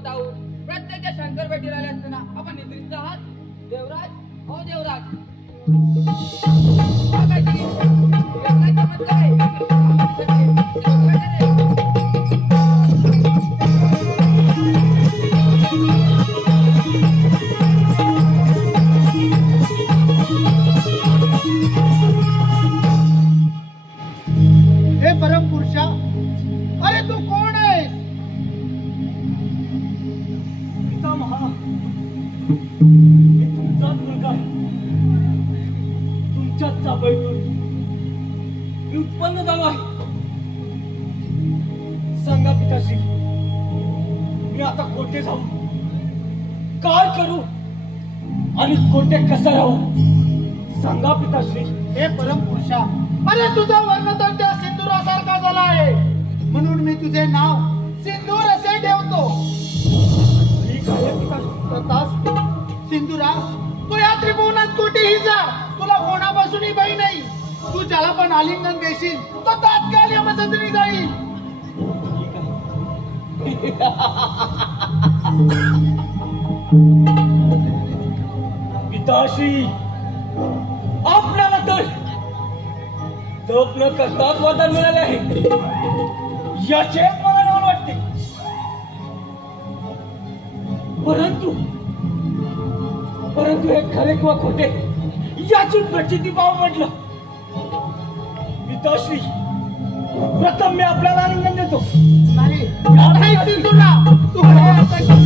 झोपत आहोत. प्रत्येक शंकर भेटीला आले असताना आपण निद्रिस्त आहात. देवराज, हो देवराज, काहीतरी वेगळा चमत्कार आहे. हे परम पुरुषा, अरे तू कोण आहेस? पितामहा, मी तुमचाच मुलगा आहे. तुमच्याच चाबईतून मी उत्पन्न झालो आहे. सांगा पिताश्री, मी आता कोठे जाऊ, काय करू आणि कोठे कसं राहू? सांगा पिताश्री. हे परम पुरुषा, अरे तुझा वर्ण तर त्या सिंदुरासारखा झाला आहे, म्हणून मी तुझे नाव सिंदूर असे ठेवतो. ठीक आहे पिताश्री. तथास्तु. सिंदुरा, तू या त्रिभुवनात कुठेही जा, तुला कोणापासूनही भय नाही. तू ज्याला पण आलिंगन देशील तो तात्काळ यमसदनी जाईल. पिताश्री, आपल्याला तर तप न करताच वरदान मिळाले आहे, याचे मला नवल वाटते. परंतु हे खरे किंवा खोटे याची प्रचिती पाहू म्हटलं. पिताश्री, प्रथम मी आपल्याला आलिंगन देतो. नाही, नाही सिंदुरा, तू हे असं करू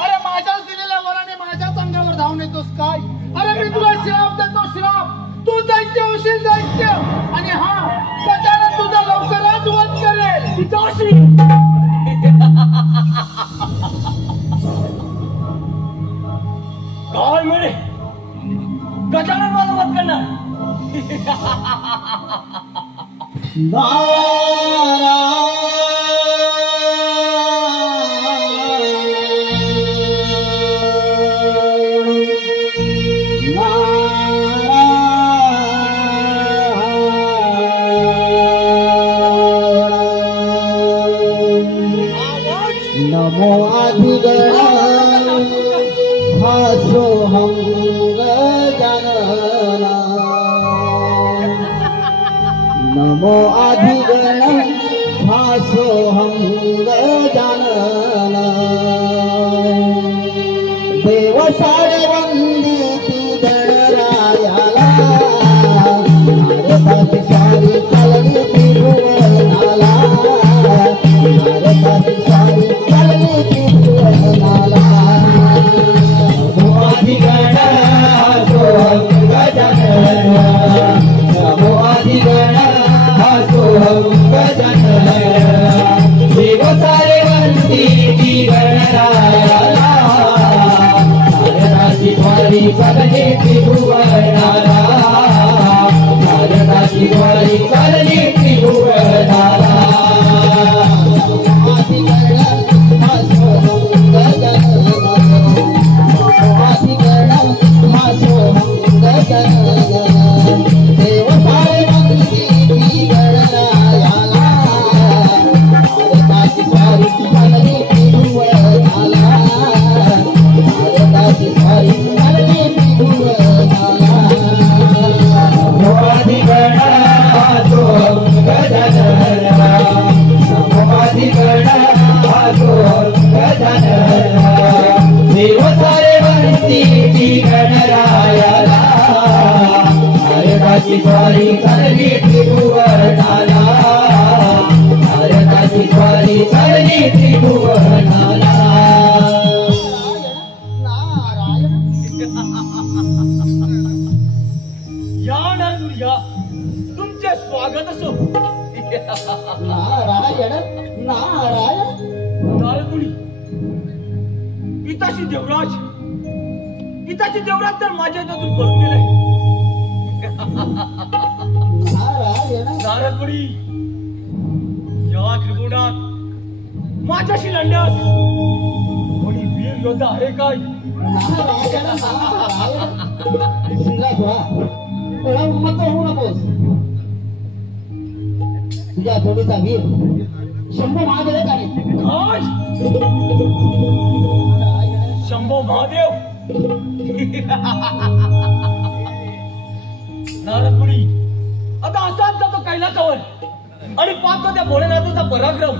अरे माझ्याच दिलेल्या वराने माझ्याच अंगावर धावून येतोस काय? अरे मी तुला श्राप देतो, श्राप. तू दैत्य होशील, दैत्य. आणि हा त्याच्यानं तुझा लवकरच वध करेल. पिताश्री, काय म्हणे गजानन मला वध करणार? नमो अधिगण हासो हम गजानना. नमो अधिगण हासो हम गजानना. देव सारे वंदिती गणरायाला, भारताची सारी चालली त्रिभुवनाला. भारताची सारी चालली त्रिभुवनाला. नमो अधिगण हासो हम गजानना. नमो अधिगण हासो हम गजानना. देव सारे वंदिती गणरायाला, भारताची सारी चालली त्रिभुवनाला. भारताची सारी चालली त्रिभुवनाला. देव सारे वंदिती गणरायाला, भारताची सारी चालली त्रिभुवनाला. भारताची सारी चालली त्रिभुवनाला. नमो अधिगण हासो हम गजानना. नमो अधिगण हासो हम गजानना. देव सारे वंदिती गणरायाला, भारताची सारी चालली त्रिभुवनाला. भारताची सारी चालली त्रिभुवनाला. या नारदूर या, तुमचे स्वागत असो. नारायण नारायण. नारदुनी, पिताशी देवराज तर माझ्या हातातून पळून गेलाय. नारदमुनी, या त्रिगुणात माझ्याशी लढण्यास कोणी वीर योद्धा आहे काय? उन्मत्त होऊ नकोस. तुझ्या थोडीचा वीर शंभू महादेव आहे. काय? शंभो महादेव? नारदमुनी, आता असाच जातो कैलासावर आणि पाहतो त्या भोलेनाथाचा पराक्रम.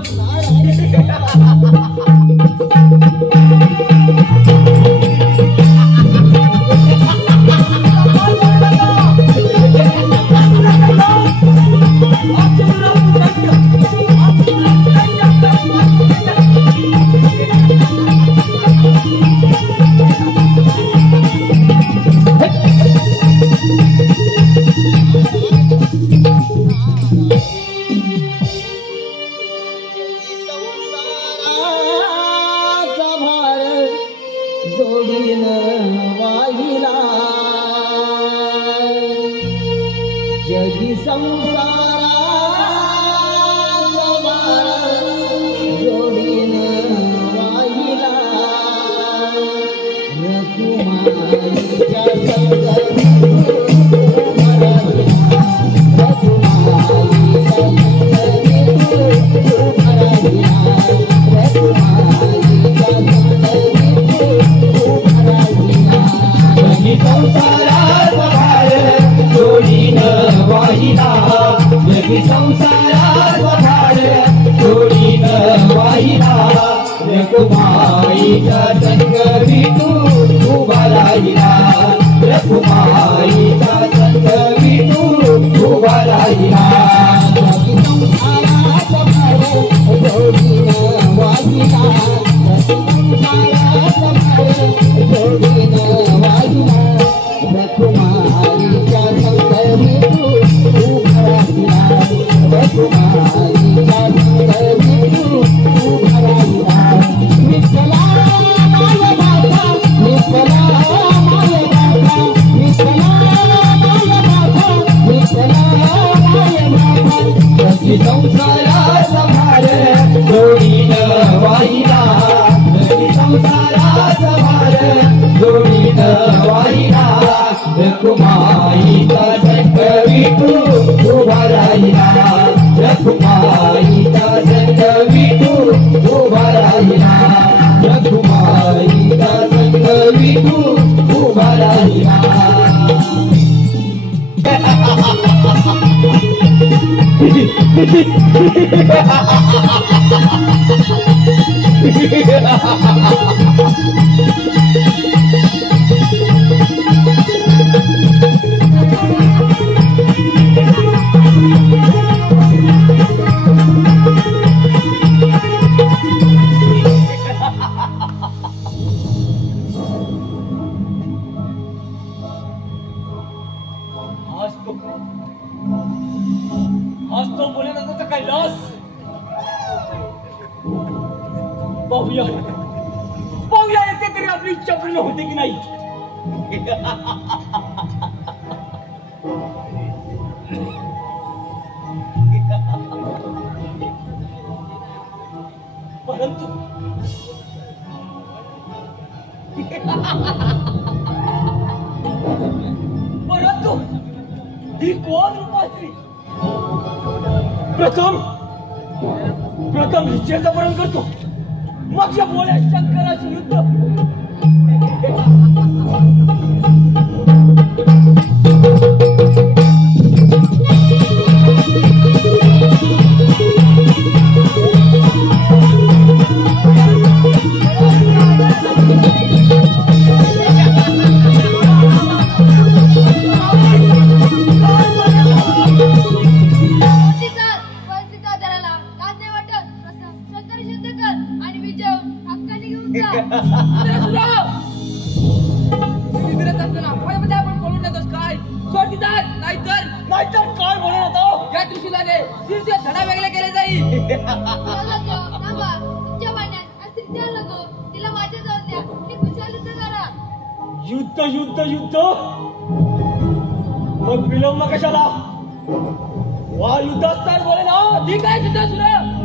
जगी संसाराचा भार जोडीन वाहिला रघुमाईच्या संगती रघुमाईचा संगती तू उभा राहिला रघुमाईचा संगती तू उभा राहिला संसाराचा भार जोडीनं वाहिला संसाराचा भार जोडीनं वाहिला रघुमाईचा संगती तू उभा राहिला रघुमाईचा संगती तू उभा राहिला विठ्ठला माय बाबा विठ्ठला माय बाबा विठ्ठला माय बाबा विठ्ठला माय बाबा जगी संसाराचा भार जोडीनं वाहिला जगी संसाराचा भार जोडीनं वाहिला रघुमाईचा संगती तू उभा राहिला रघुमाईचा संगती तू उभा राहिला रघुमाईचा संगती तू उभा राहिला आज तो भोलेनाथाचा कैलास. पाहूया येते तरी आपली इच्छा पूर्ण होते की नाही. परंतु ही कोण रूपाश्री? प्रथम हिचेचं वर्णन करतो, मग या भोळ्या शंकराशी युद्ध. नाहीतर काय म्हणत आहो? या त्रिशूलाने धडा वेगळे केले जाईल. तुमच्या पाण्यात अस्थिर नको तिला माझ्या जवळ द्या. मी खुशाल युद्ध करा. युद्ध युद्ध युद्ध मग विलंब कशाला? वा युद्धात काय बोले ना. ठीक आहे सिद्धेश्वर.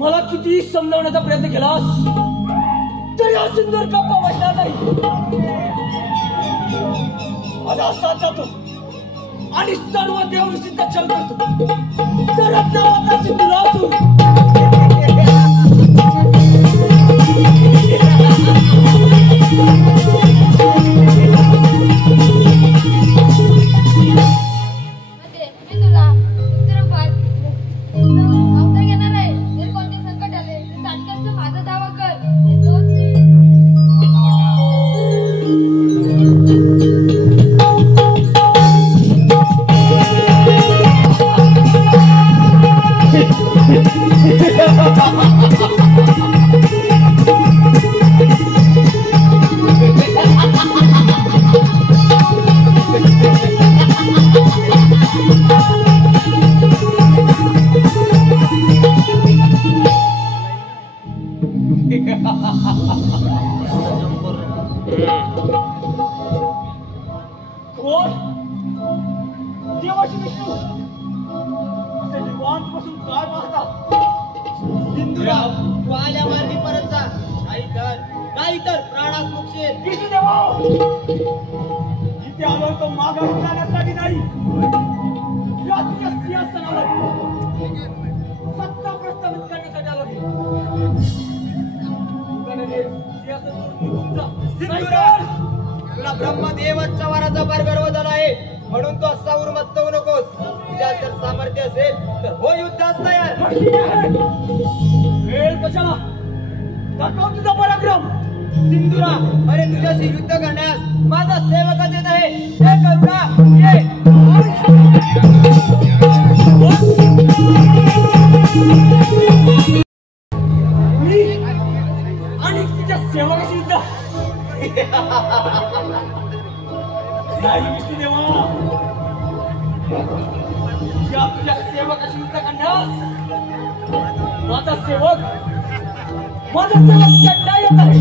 मला किती समजावण्याचा प्रयत्न केलास तरी हा सुंदर गप्पा वाटणार नाही. आता असाच जातो आणि सर्व देवऋषींचा छल करतो. सर्वात नावाचा सिंधू राहतो. कोण? देवाशी विष्णू असे निवांतपासून काय पाहता? सिंधूराव, तू आल्या मार्गी परत जा. नाहीतर प्राणास मुक्षेल. विष्णू देवा, इथे आलोय तो माघारून जाण्यासाठी नाही. या तुझ्या सिंहासनावर सत्ता प्रस्थापित करण्यासाठी आलोय. सिंहासन सोडून निघून जा. सिंधूराव, तुला ब्रह्मदेवाच्या वराचा फार गर्व झाला आहे म्हणून तू असा उर्मत्त होऊ नकोस. तुझ्यात जर सामर्थ्य असेल तर हो युद्धास तयार. वेळ कशाला? दाखव तुझा पराक्रम. सिंधुरा, अरे तुझ्याशी युद्ध करण्यास माझा सेवकच येत आहे. हे गरुडा, ये. मी आणि तुझ्या सेवकाशी युद्ध नाही विष्णू देवा. या तुझ्या सेवकाशी युद्ध करण्यास माझा सेवक चढता येत आहे.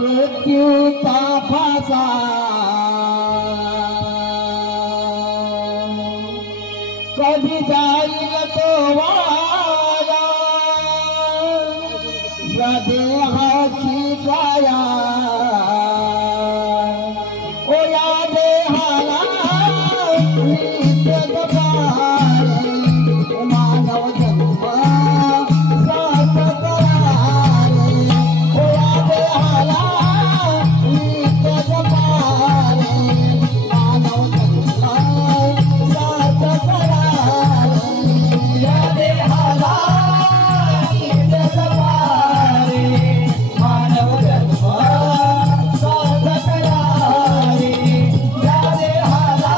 मृत्यूचा फासा कधी जाईल तो वाया स्वदेहाची काया ओ या देहाला नित्य जपारे मानव जन्म सात करारे ओ या देहाला नित्य जपारे मानव जन्म सात करारे या देहाला नित्य जपारे मानव जन्म सात करारे या देहाला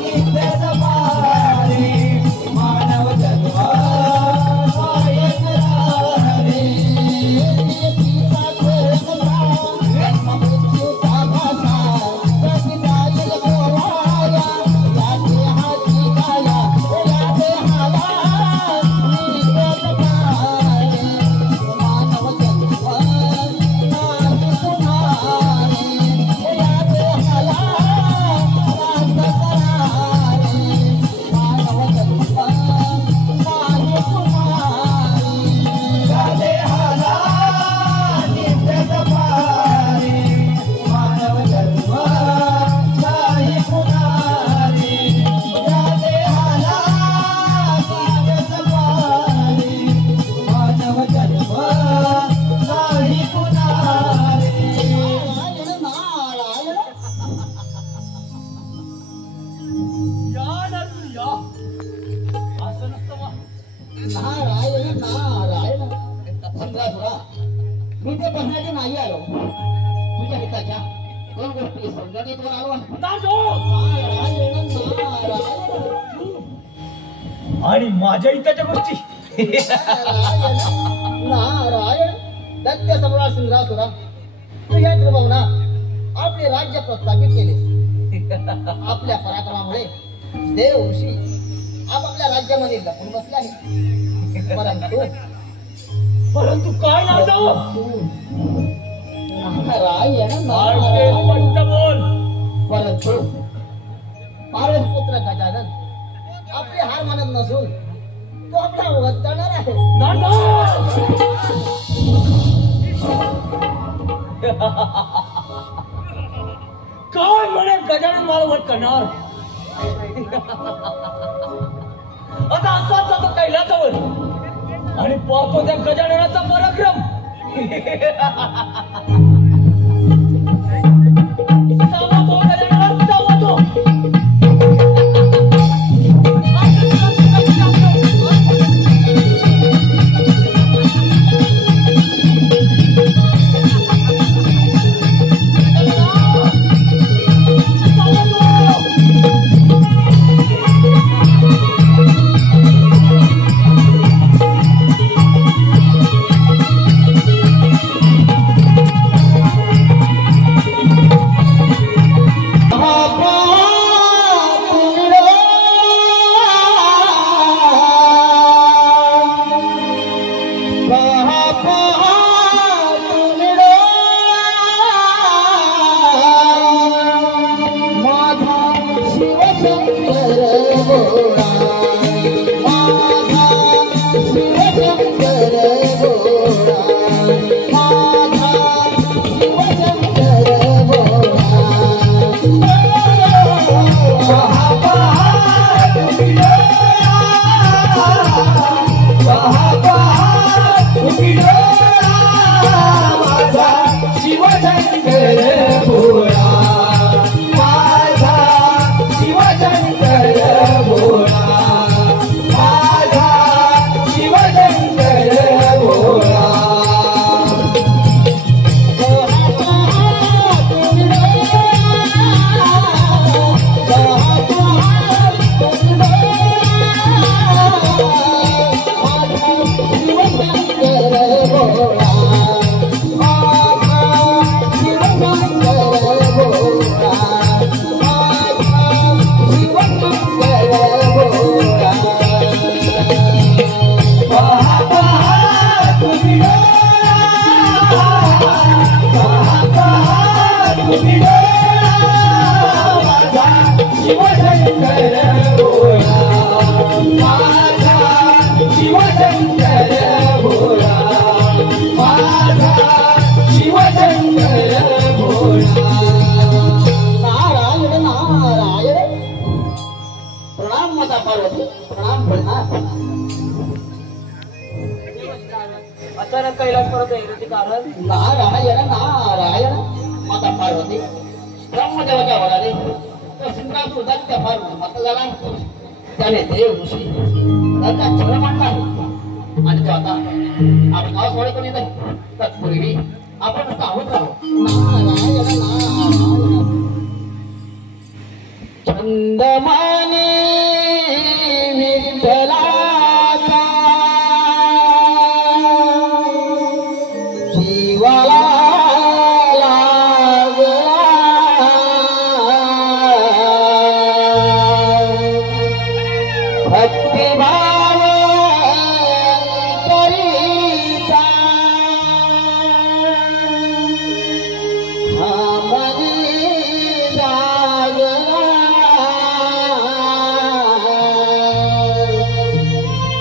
नित्य जपारे मानव जन्म सात करारे नियतीचा खेळा मृत्यूचा भाषा कधी जाईल गोवाया या देहाची काया या देहाला नित्य जपारे मानव जन्म नाही पुन्हारे या देहाला सात करारे मानव जन्म नाही पुन्हारे या देहाला नित्य जपारे मानव जन्म नाही पुन्हारे या देहाला नित्य जपारे मानव जन्म नाही पुन्हारे नारायण या ना तू या असं नसतं मग. नारायण नारायण संग्रासुरा मी ते बघण्याचे नाही आलो तुझ्या हिताच्या दोन गोष्टी समजून येतो आलो आहे. दादो! नारायण नारायण आणि माझ्या हिताच्या गोष्टी नारायण नारायण दत्त सम्राट संग्रासुरा तुझ्या त्रिभुवना आपले राज्य प्रस्थापित केले आपल्या पराक्रमामुळे देव ऋषी आपापल्या राज्यामध्ये लपून बसले आहे परंतु काय नाव नारायण स्पष्ट बोल. परंतु पारसपुत्र गजानन आपली हार मानत नसून तो आपला वध करणार आहे. काय म्हणे गजानन मला वध करणार. आता असाच जातो कैलासावर आणि पाहतो त्या गजाननाचा पराक्रम. सावधो गजानन सावधो. कैलास परत येण्याचे कारण नारायण नारायण माता पार्वती ब्रह्मदेवाच्या वराने तो सिंहासूर उदात्या फार माता झाला. त्याने देव ऋषी त्याचा छळ मांडला आहे आणि तो आता आपण नाव सोडे कोणी नाही. तत्पूर्वी आपण सावध राहू. नारायण नारायण चंदमाने विठ्ठलाचा जीवाला लागला भक्तिभाव करीता हा मनी जागला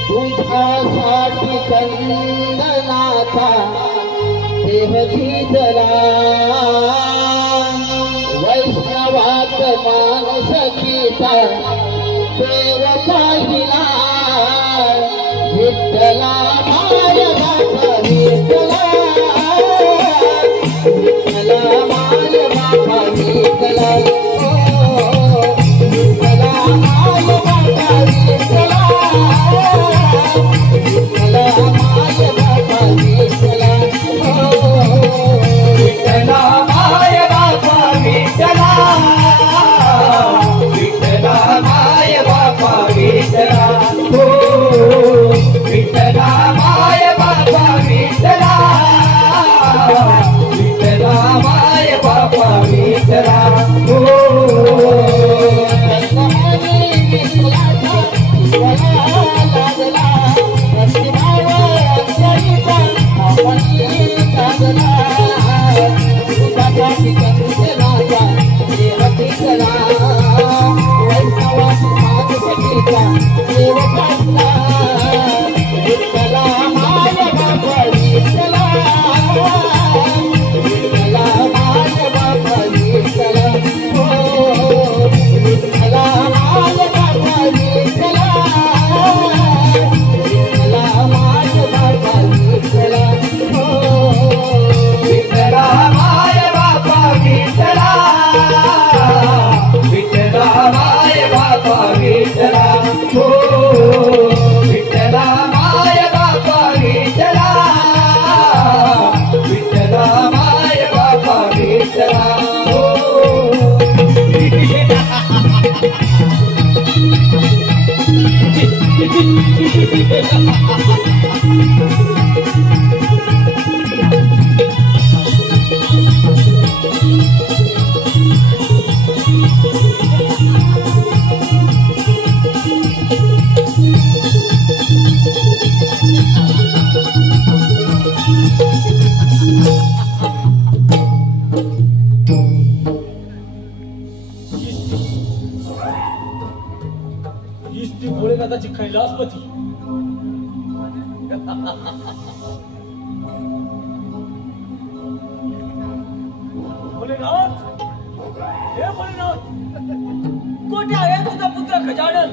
तुझ्यासाठी चंदनाचा देह झिजला वैष्णवात मानस गीता देव पाहिला विठ्ठला माय बापा विठ्ठला विठ्ठला माय बापा विठ्ठला विठ्ठला माय बापा विठ्ठला विठ्ठला माय बापा विठ्ठला विठ्ठला माय बापा विठ्ठला विठ्ठला माय बापा विठ्ठला हो विठ्ठला माय बापा विठ्ठला विठ्ठला माय बापा विठ्ठला हो भोलेनाथाची कैलासपती भोलेनाथ हे भोलेनाथ कोठे आहे तुझा पुत्र गजानन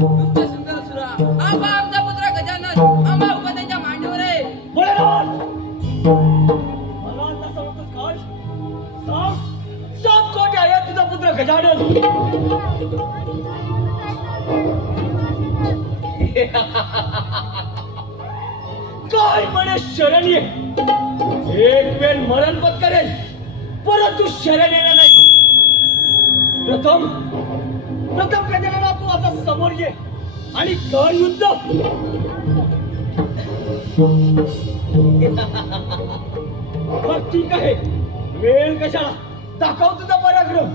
दुष्ट सुंदर असुरा आंबा आमचा पुत्र गजानन आंबा उभा त्यांच्या मांडीवर आहे. भोलेनाथ मला आता सांगतोस काय सांग कोठे आहे तुझा पुत्र गजानन काय म्हणे शरण ये एक वेळ मरण पत्करेल परंतु शरण येणार नाही. प्रथम गजानना तू आता समोर ये आणि कर युद्ध. मग ठीक आहे वेळ कशाला दाखव तुझा पराक्रम.